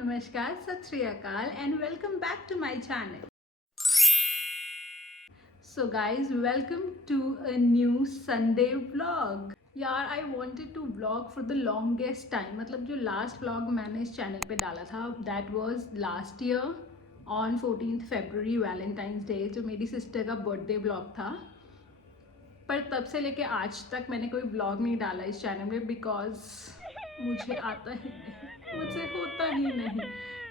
नमस्कार, सत श्री अकाल and welcome back to my channel. So guys, welcome to a new Sunday vlog. यार I wanted to vlog for the longest time. मतलब जो last vlog मैंने इस channel पे डाला था that was last year on 14th February Valentine's Day, जो मेरी sister का birthday vlog था. पर तब से लेके आज तक मैंने कोई vlog नहीं डाला इस channel में because मुझे आता ही नहीं, मुझसे होता ही नहीं,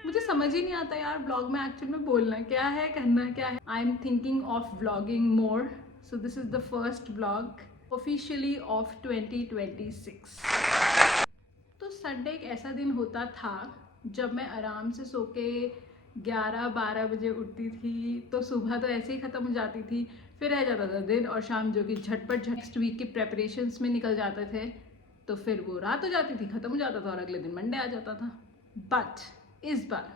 मुझे समझ ही नहीं आता यार ब्लॉग में एक्चुअली में बोलना क्या है, करना क्या है. I am thinking of vlogging more, so this is the first vlog officially of 2026. तो संडे एक ऐसा दिन होता था जब मैं आराम से सो के 11-12 बजे उठती थी, तो सुबह तो ऐसे ही ख़त्म हो जाती थी, फिर रह जाता था दिन और शाम जो कि झटपट नेक्स्ट वीक के प्रेपरेशंस में निकल जाते थे, तो फिर वो रात हो जाती थी, ख़त्म हो जाता था और अगले दिन मंडे आ जाता था. बट इस बार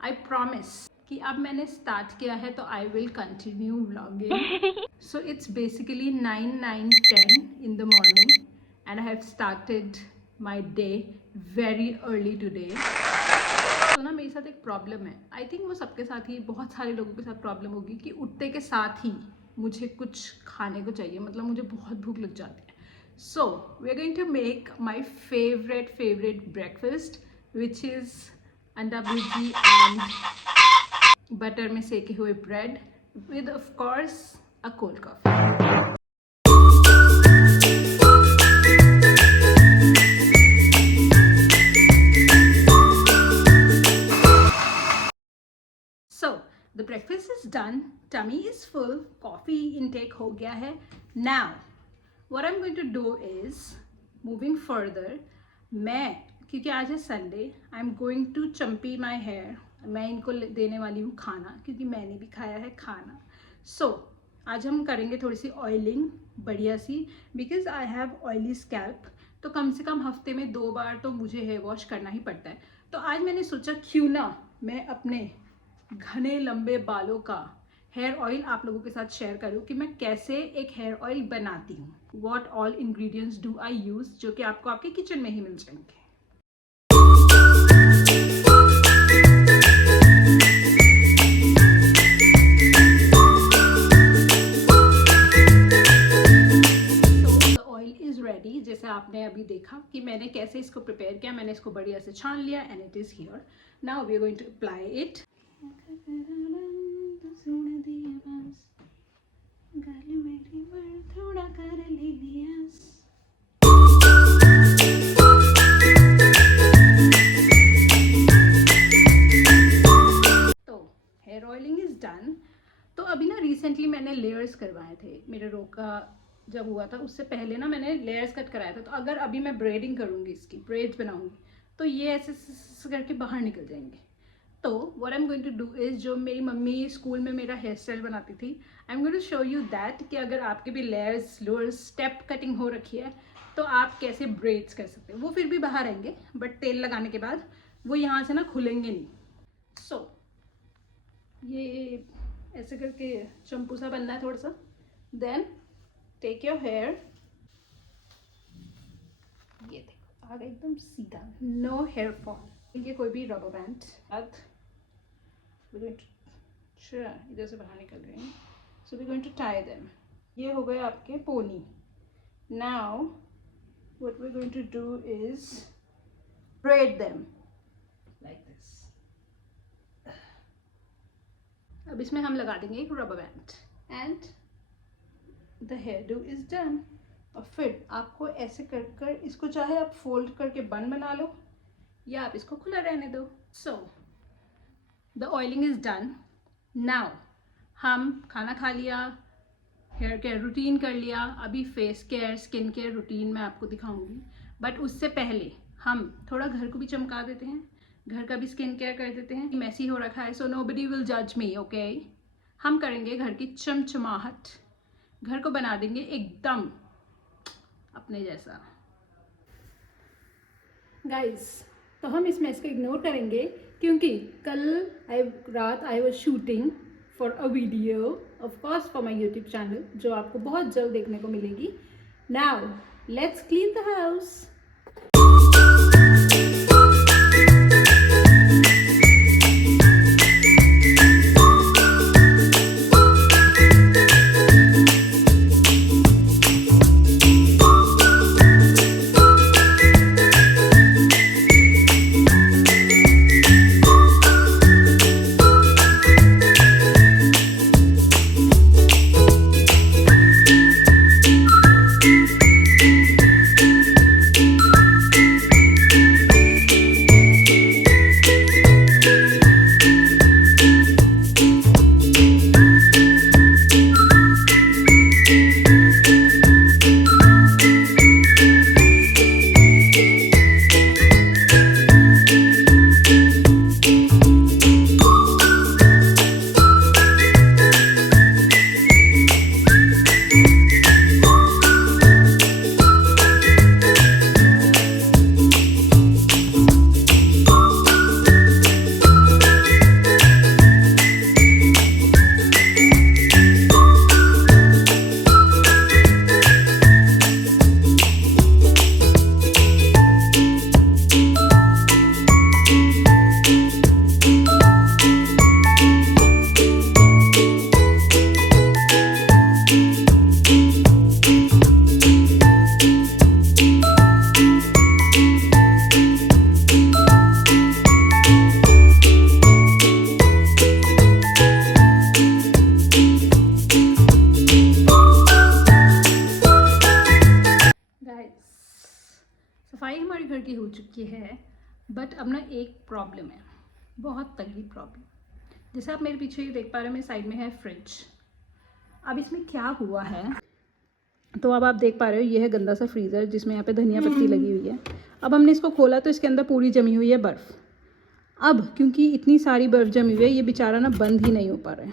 आई प्रॉमिस कि अब मैंने स्टार्ट किया है तो I will continue vlogging. So it's basically 9-10 in the morning and I have started my day very early today. तो ना मेरे साथ एक प्रॉब्लम है, आई थिंक वो सबके साथ ही, बहुत सारे लोगों के साथ प्रॉब्लम होगी कि उठते के साथ ही मुझे कुछ खाने को चाहिए, मतलब मुझे बहुत भूख लग जाती है. So we are going to make my favorite breakfast, which is anda bhurji and butter में सेके हुए bread with of course a cold coffee. So the breakfast is done, tummy is full, coffee intake हो गया है. Now what I'm going to do is, moving further, मैं क्योंकि आज है Sunday, I am going to champi my hair. मैं इनको देने वाली हूँ खाना क्योंकि मैंने भी खाया है खाना. सो आज हम करेंगे थोड़ी सी ऑयलिंग बढ़िया सी, because I have oily scalp. तो कम से कम हफ्ते में 2 बार तो मुझे हेयर वॉश करना ही पड़ता है. तो आज मैंने सोचा क्यों ना मैं अपने घने लंबे बालों का हेयर ऑयल आप लोगों के साथ शेयर करूँ कि मैं कैसे एक हेयर ऑयल बनाती हूँ. What all ingredients do I use, जो कि आपको आपके किचन में ही मिल जाएंगे. जैसे आपने अभी देखा कि मैंने कैसे इसको प्रिपेयर किया, मैंने इसको बढ़िया से छान लिया and it is here. Now we are going to apply it. थोड़ा कर ले लिया. तो हेयर ऑयलिंग इज डन. तो अभी ना रिसेंटली मैंने लेयर्स करवाए थे. मेरे रो का जब हुआ था उससे पहले ना मैंने लेयर्स कट कराया था. तो अगर अभी मैं ब्रेडिंग करूँगी, इसकी ब्रेड्स बनाऊँगी, तो ये ऐसे करके बाहर निकल जाएंगे. तो what I am going to do is, जो मेरी मम्मी स्कूल में मेरा हेयर स्टाइल बनाती थी, I am going to show you that कि अगर आपके भी लेयर्स लोअर्स स्टेप कटिंग हो रखी है तो आप कैसे ब्रेड्स कर सकते हैं. वो फिर भी बाहर आएंगे बट तेल लगाने के बाद वो यहाँ से ना खुलेंगे नहीं. सो ये ऐसे करके चंपू सा बनना है थोड़ा सा. देन टेक योर हेयर, ये देखो आ गया एकदम सीधा, नो हेयर फॉल. इनके कोई भी रबर बैंड इधर से बाहर निकल रहे हैं. So we going to tie them. ये हो गए आपके pony. Now what we going to do is braid them like this. अब इसमें हम लगा देंगे एक rubber band and the hairdo is done. और फिर आपको ऐसे कर कर इसको चाहे आप फोल्ड करके बन बना लो या आप इसको खुला रहने दो. So the oiling is done. Now हम खाना खा लिया, हेयर केयर रूटीन कर लिया. अभी face care skin care routine मैं आपको दिखाऊंगी, बट उससे पहले हम थोड़ा घर को भी चमका देते हैं, घर का भी स्किन केयर कर देते हैं. मैसी हो रखा है, सो नोबडी विल जज मी, ओके. हम करेंगे घर की चमचमाहट, घर को बना देंगे एकदम अपने जैसा. गाइस, तो हम इस मैस को इग्नोर करेंगे क्योंकि कल रात I was shooting for a video, of course for my YouTube channel, जो आपको बहुत जल्द देखने को मिलेगी. Now let's clean the house. चुकी है, बट अब ना एक प्रॉब्लम है, बहुत तगड़ी प्रॉब्लम। जैसे आप मेरे पीछे ही देख पा रहे हैं, मेरे साइड में है फ्रिज। अब इसमें क्या हुआ है, तो अब आप देख पा रहे हो ये है गंदा सा फ्रीज़र जिसमें यहाँ पे धनिया पत्ती लगी हुई है। अब हमने इसको खोला तो इसके अंदर पूरी जमी हुई है बर्फ़। अब क्योंकि इतनी सारी बर्फ़ जमी हुई है, ये बेचारा ना बंद ही नहीं हो पा रहा है,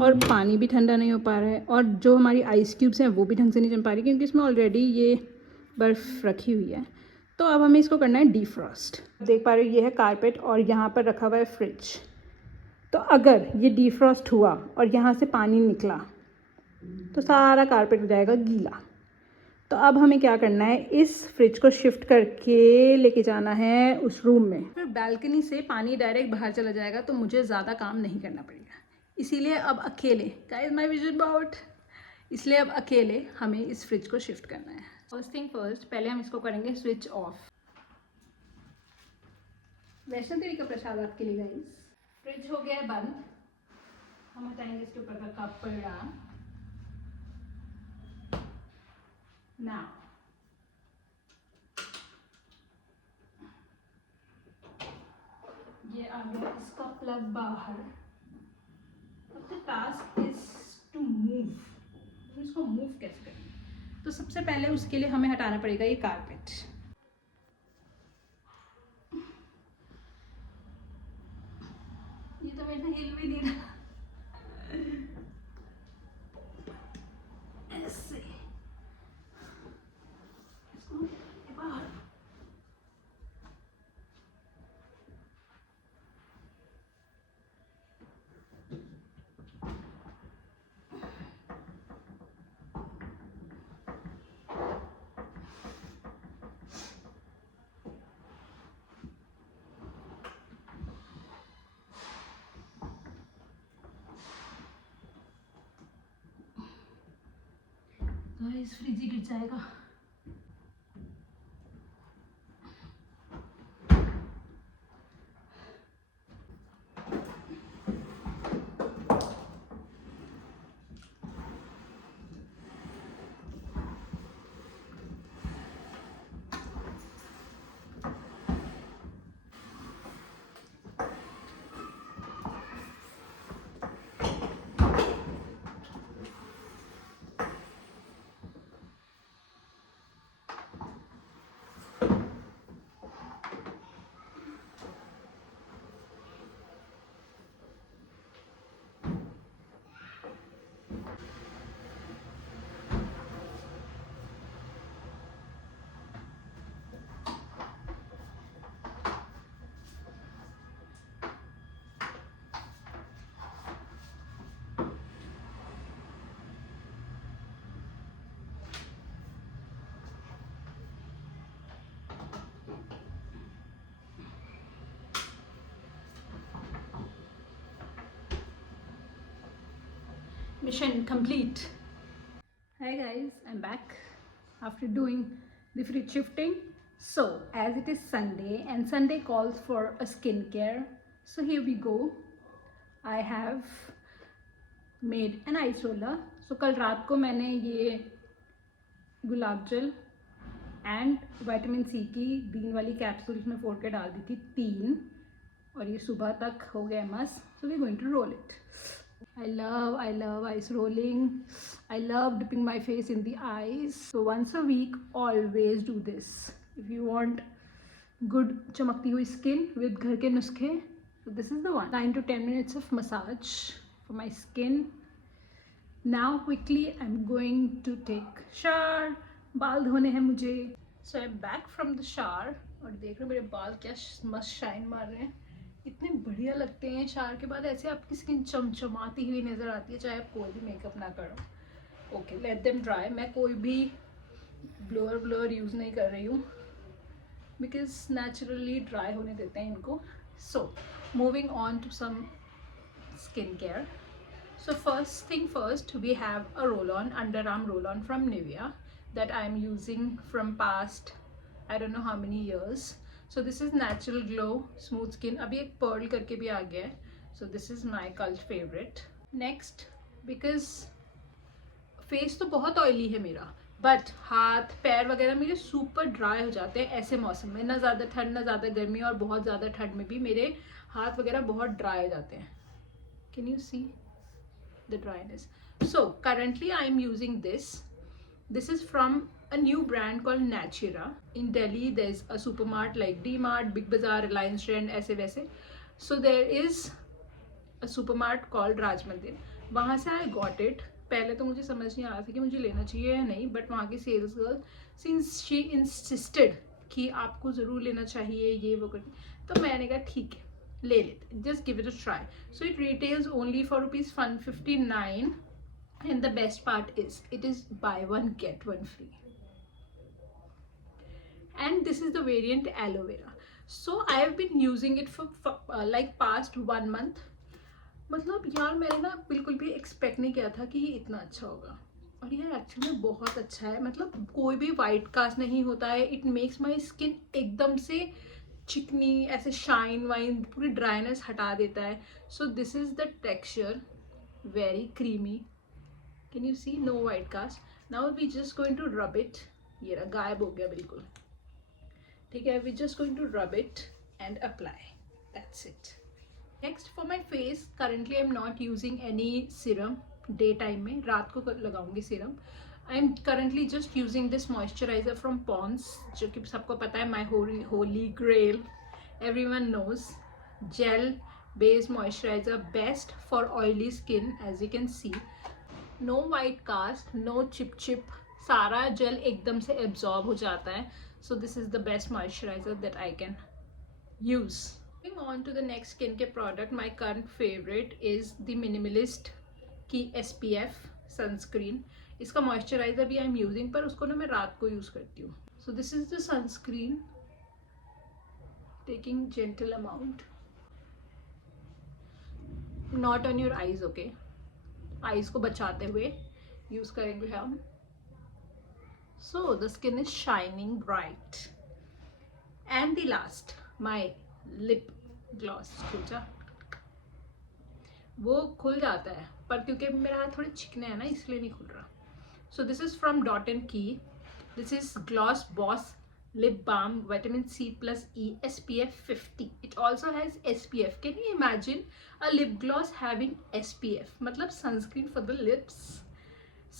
और पानी भी ठंडा नहीं हो पा रहा है, और जो हमारी आइस क्यूब्स हैं वो भी ढंग से नहीं जम पा रही क्योंकि इसमें ऑलरेडी ये बर्फ़ रखी हुई है। तो अब हमें इसको करना है डीफ्रॉस्ट। देख पा रहे हो ये है कारपेट और यहाँ पर रखा हुआ है फ्रिज। तो अगर ये डीफ्रॉस्ट हुआ और यहाँ से पानी निकला तो सारा कारपेट हो जाएगा गीला। तो अब हमें क्या करना है, इस फ्रिज को शिफ्ट करके लेके जाना है उस रूम में। फिर बालकनी से पानी डायरेक्ट बाहर चला जाएगा तो मुझे ज़्यादा काम नहीं करना पड़ेगा। इसीलिए अब अकेले, गाइस माय विजन बोर्ड, इसलिए अब अकेले हमें इस फ्रिज को शिफ्ट करना है। फर्स्ट थिंग फर्स्ट, पहले हम इसको करेंगे स्विच ऑफ। वैष्णो देवी का प्रसाद आपके लिए गाइस। फ्रिज हो गया है बंद, हम हटाएंगे इसके ऊपर का कपड़ा। Now, ये आ गया इसका प्लग बाहर। अब the task is to move. तो इसको मूव कैसे करेंगे, तो सबसे पहले उसके लिए हमें हटाना पड़ेगा ये कारपेट। ये तो मेरे हिल भी नहीं रहा। ऐसे इसको बाहर। गाइस फ्रिज ही गिर जाएगा। Mission complete. Hi guys, I'm back after doing the fridge shifting. So as it is Sunday and Sunday calls for a skincare, so here we go. I have made an ice roller. So कल रात को मैंने ये गुलाब जल and vitamin C की green वाली capsule इसमें फोड़ के डाल दी थी 3, और ये सुबह तक हो गया मस्त। So we're going to roll it. I love ice rolling. I love dipping my face in the ice. So once a week, always do this. If you want good चमकती हुई skin with घर के नुस्खे, so this is the one. 9 to 10 minutes of massage for my skin. Now quickly I'm going to take shower. बाल धोने हैं मुझे. So I'm back from the shower. और देख रहे हो मेरे बाल क्या मस्त शाइन मार रहे हैं, इतने बढ़िया लगते हैं। शावर के बाद ऐसे आपकी स्किन चमचमाती हुई नज़र आती है, चाहे आप कोई भी मेकअप ना करो। Okay, let them dry. मैं कोई भी ब्लोअर यूज़ नहीं कर रही हूँ बिकॉज नेचुरली ड्राई होने देते हैं इनको। So moving on to some skin care. So first thing first, we have a roll on, under arm roll on from Nivea that I am using from past I don't know how many years. So this is natural glow smooth skin. अभी एक pearl करके भी आ गया है, so this is my cult favorite. Next, because face तो बहुत oily है मेरा, बट हाथ पैर वगैरह मेरे सुपर ड्राई हो जाते हैं ऐसे मौसम में, ना ज़्यादा ठंड ना ज़्यादा गर्मी, और बहुत ज़्यादा ठंड में भी मेरे हाथ वगैरह बहुत ड्राई हो जाते हैं. Can you see the dryness? So currently I am using this is from a new brand called Natura. In Delhi there's a supermart like D-Mart, Big Bazaar, Reliance Trend, ऐसे वैसे. So there is a supermart called Raj Mandir. वहाँ से I got it. पहले तो मुझे समझ नहीं आ रहा था कि मुझे लेना चाहिए या नहीं, बट वहाँ की sales girl since she insisted कि आपको ज़रूर लेना चाहिए ये वो करके, तो मैंने कहा ठीक है ले लेते, just give it a try. So it retails only for ₹159. And the best part is it is buy one get one free, and this is the variant aloe vera. So I have been using it for like past 1 month. मतलब यार मैंने ना बिल्कुल भी expect नहीं किया था कि ये इतना अच्छा होगा, और ये एक्चुअली में बहुत अच्छा है. मतलब कोई भी वाइट कास्ट नहीं होता है. इट मेक्स माई स्किन एकदम से चिकनी, ऐसे शाइन वाइन, पूरी ड्राइनेस हटा देता है. So this is the texture, very creamy. Can you see? No white cast. Now we just going to rub it. ये रहा, गायब हो गया बिल्कुल. ठीक है, we just going to rub it and apply. That's it. Next for my face, currently I'm not using any serum. Daytime में, रात को लगाऊंगी serum. I'm currently just using this moisturizer from Pond's, जो कि सबको पता है, my holy grail. Everyone knows. Gel based moisturizer, best for oily skin, as you can see. No white cast, no चिप चिप, सारा जेल एकदम से एब्जॉर्ब हो जाता है. So this is the best moisturiser that I can use. Moving on to the next skincare product, my current favorite is the Minimalist की SPF sunscreen. इसका मॉइस्चराइजर भी आई एम यूजिंग, पर उसको ना मैं रात को यूज करती हूँ. सो this is the sunscreen, taking gentle amount, not on your eyes, okay. Eyes को बचाते हुए यूज करेंगे हम. So the skin is shining bright. And the last, my lip gloss. वो खुल जाता है, पर क्योंकि मेरा हाथ थोड़े चिकने हैं ना, इसलिए नहीं खुल रहा. So this is from Dot and Key. This is gloss boss lip balm vitamin C plus E SPF 50. It also has SPF. Can you imagine a lip gloss having SPF? मतलब sunscreen for the lips.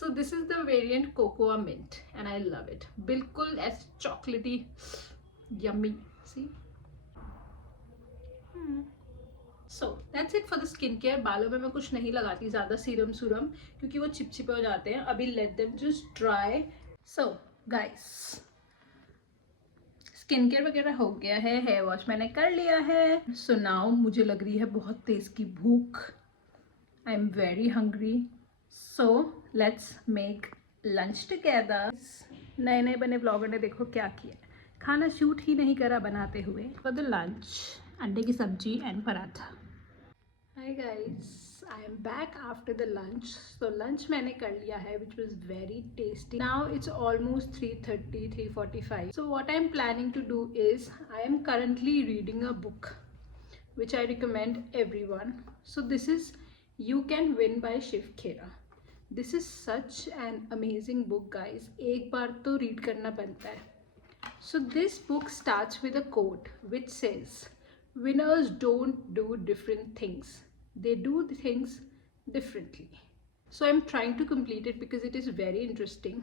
So this is the variant cocoa mint and I love it. बिल्कुल ऐसे chocolatey, yummy. See? So that's it for the skincare. बालों में मैं कुछ नहीं लगाती ज़्यादा सीरम सूरम, क्योंकि वो चिपचिपे हो जाते हैं. अभी let them just dry. So guys, skin care वगैरह हो गया है, हेयर वॉश मैंने कर लिया है. सो नाउ मुझे लग रही है बहुत तेज की भूख. I am very hungry. So let's make lunch together. नए नए बने ब्लॉगर ने देखो क्या किया, खाना शूट ही नहीं करा बनाते हुए. फॉर द लंच, अंडे की सब्जी and paratha. Hi guys, I am back after the lunch. So lunch मैंने कर लिया है, which was very tasty. Now it's almost 3:30, 3:45. So what I am planning to do is, I am currently reading a book which I recommend everyone. So this is You Can Win by Shiv Khera. This is such an amazing book guys. एक बार तो read करना बनता है. So this book starts with a quote which says, winners don't do different things. They do things differently. So I'm trying to complete it because it is very interesting.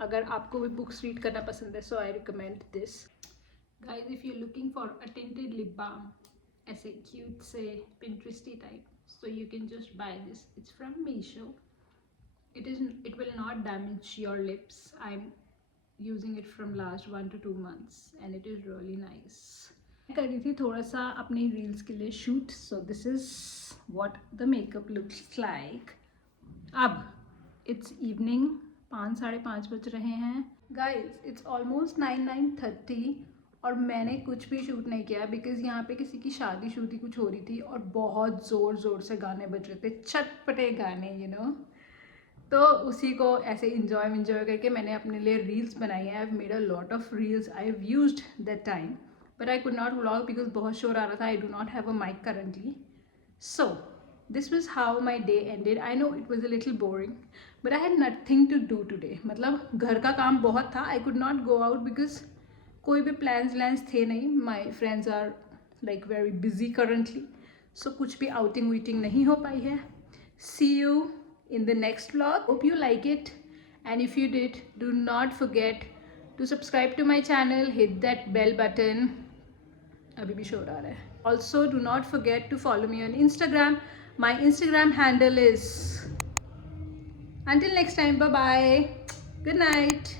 अगर आपको भी books read करना पसंद है, so I recommend this. Guys, if you're looking for a tinted lip balm, ऐसे cute से Pinteresty type, so you can just buy this. It's from Meesho. It will not damage your lips. I'm using it from last 1 to 2 months and it is really nice. कर रही थी थोड़ा सा अपनी reels के लिए shoot. So this is what the makeup looks like. अब it's evening, 5-5:30 बज रहे हैं. गाइज इट्स ऑलमोस्ट 9:30 और मैंने कुछ भी शूट नहीं किया बिकॉज यहाँ पे किसी की शादी शूदी कुछ हो रही थी और बहुत ज़ोर ज़ोर से गाने बज रहे थे, चटपटे गाने यू नो. तो उसी को ऐसे इंजॉय करके मैंने अपने लिए रील्स बनाई है. I have made a lot of reels. I have used that time but I could not vlog because बहुत शोर आ रहा था. I do not have a mic currently. So this was how my day ended. I know it was a little boring, but I had nothing to do today. मतलब घर का काम बहुत था. I could not go out because कोई भी plans थे नहीं. My friends are like very busy currently, so कुछ भी outing नहीं हो पाई है. See you in the next vlog. Hope you like it, and if you did, do not forget to subscribe to my channel. Hit that bell button. अभी भी शोर आ रहा है. Also, do not forget to follow me on Instagram. My Instagram handle is. Until next time, bye bye. Good night.